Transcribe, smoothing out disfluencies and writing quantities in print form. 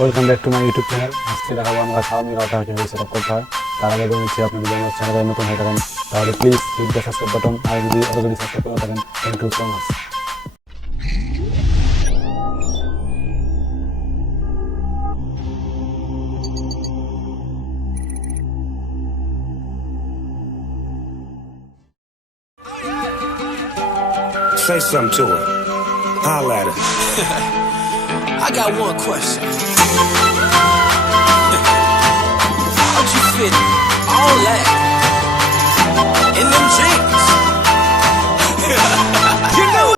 Welcome back to my YouTube channel. আজকে দেখাবো আমরা Xiaomi রাউটার কীভাবে সেট আপ করতে হয়। তার আগে বলে নিচ্ছি, আপনি যদি আমার চ্যানেলে নতুন হয়ে থাকেন তাহলে please hit the subscribe button, আর যদি অলরেডি সাবস্ক্রাইব করে থাকেন thank you so much. Say something to her. Holla at her. I got one question. How'd you fit all that in them jeans? You know it.